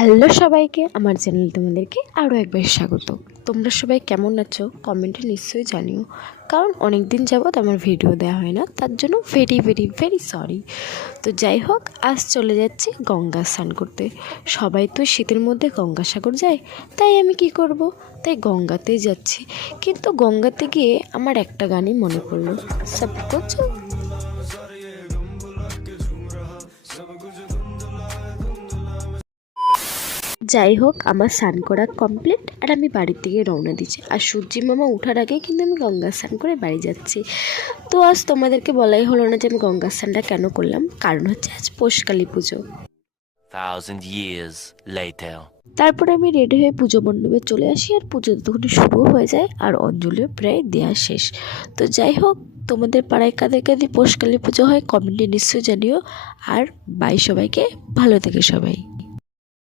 Hello সবাইকে আমার চ্যানেলে তোমাদেরকে আরও একবার স্বাগত। তোমরা সবাই কেমন আছো কমেন্টে নিশ্চয়ই জানিও, কারণ অনেক দিন যাবৎ আমার ভিডিও দেওয়া হয় না, তার জন্য ভেরি ভেরি ভেরি সরি। তো যাই হোক, আজ চলে যাচ্ছি গঙ্গা স্নান করতে। সবাই তো শীতের মধ্যে গঙ্গাসাগর যায়, তাই আমি কি করব, তাই গঙ্গাতেই যাচ্ছি। কিন্তু গঙ্গাতে গিয়ে আমার একটা গানই মনে পড়লো, সব কুছ। যাই হোক, আমার স্নান করা কমপ্লিট আর আমি বাড়ির থেকে রওনা দিচ্ছি। আর সূর্যি মামা ওঠার আগে কিন্তু আমি গঙ্গা স্নান করে বাড়ি যাচ্ছি। তো আজ তোমাদেরকে বলাই হলো না যে আমি গঙ্গা স্নানটা কেন করলাম, কারণ হচ্ছে আজ পৌষকালী পুজো। 1,000 years later. তারপরে আমি রেডি হয়ে পুজো মণ্ডপে চলে আসি, আর পুজো তখন শুরু হয়ে যায় আর অঞ্জলিও প্রায় দেওয়া শেষ। তো যাই হোক, তোমাদের পাড়ায় কাদের কাদের পৌষকালী পুজো হয় কমেন্টে নিশ্চয়ই জানিও। আর বাই সবাইকে, ভালো থেকে সবাই।